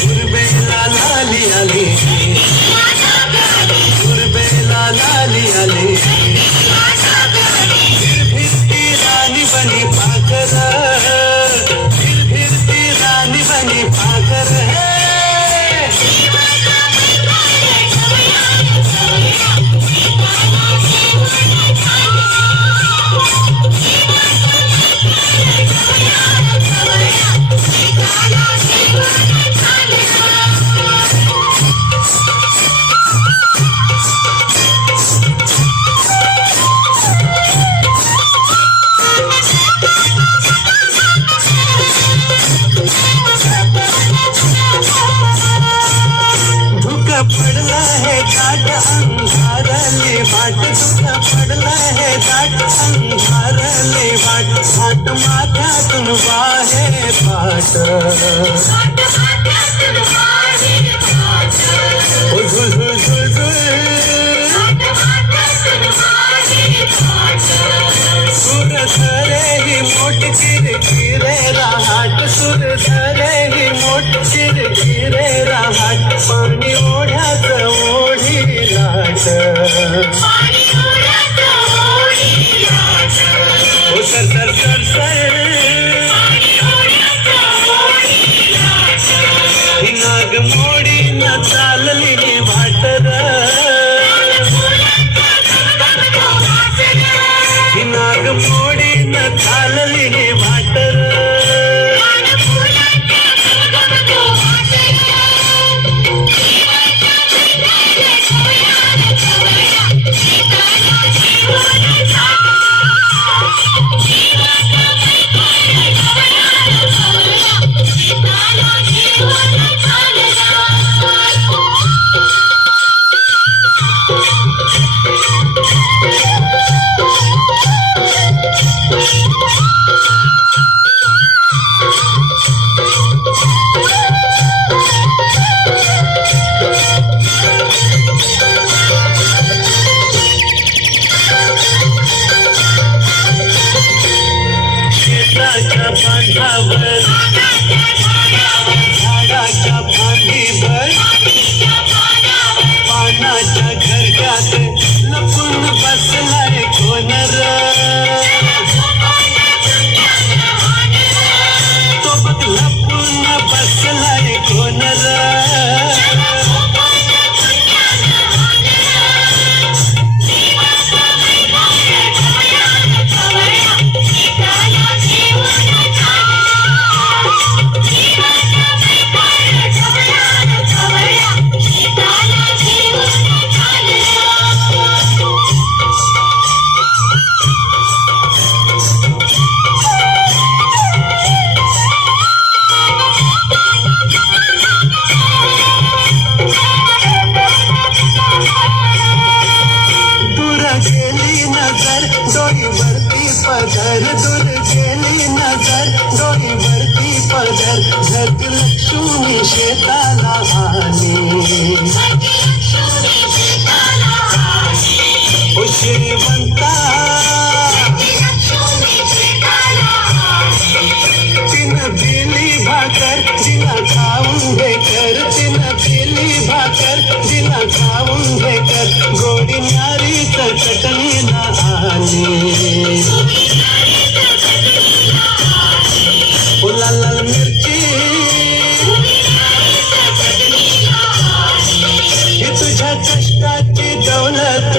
गुरबेला लाली आली, गुरबेला लाली आली, फिरती राणी बनी पाकर, फिरती राणी बनी पाकर है। पडला है दाट अंधारले वाट, तुझा पडला है दाट अंधारले वाट, घाट माथ्यातून वाहे पाट, झुल झुल झुल झुल सुर धरे ही मोठ किरकिरे राहाट, सुर धरे ही मोठ किरकिरे राहाट, पाणी ओढ्यात ओढी लाट, ओ सर सर सर सर ही नाग मोडी न चालली वाटर, ही नाग मोडी न चालली वाटर, झाडाच्या फांदीवर पानाच्या घरट्यात लपून बसलाय कोण र, तो बघ लपून बसलाय कोण र, डोईवरती पदर, दूर गेली नजर डोईवरती पदर, धरती लक्ष्मी शेताला आली, ओ श्रीमंता तिनं दिली भाकर तिला खाऊन घे कर, तिनं दिली भाकर तिला खाऊन घे कर, गोडी नारीच चटणीला आली, ओ लाल लाल मिरची ही तुझ्या कष्टाची दौलत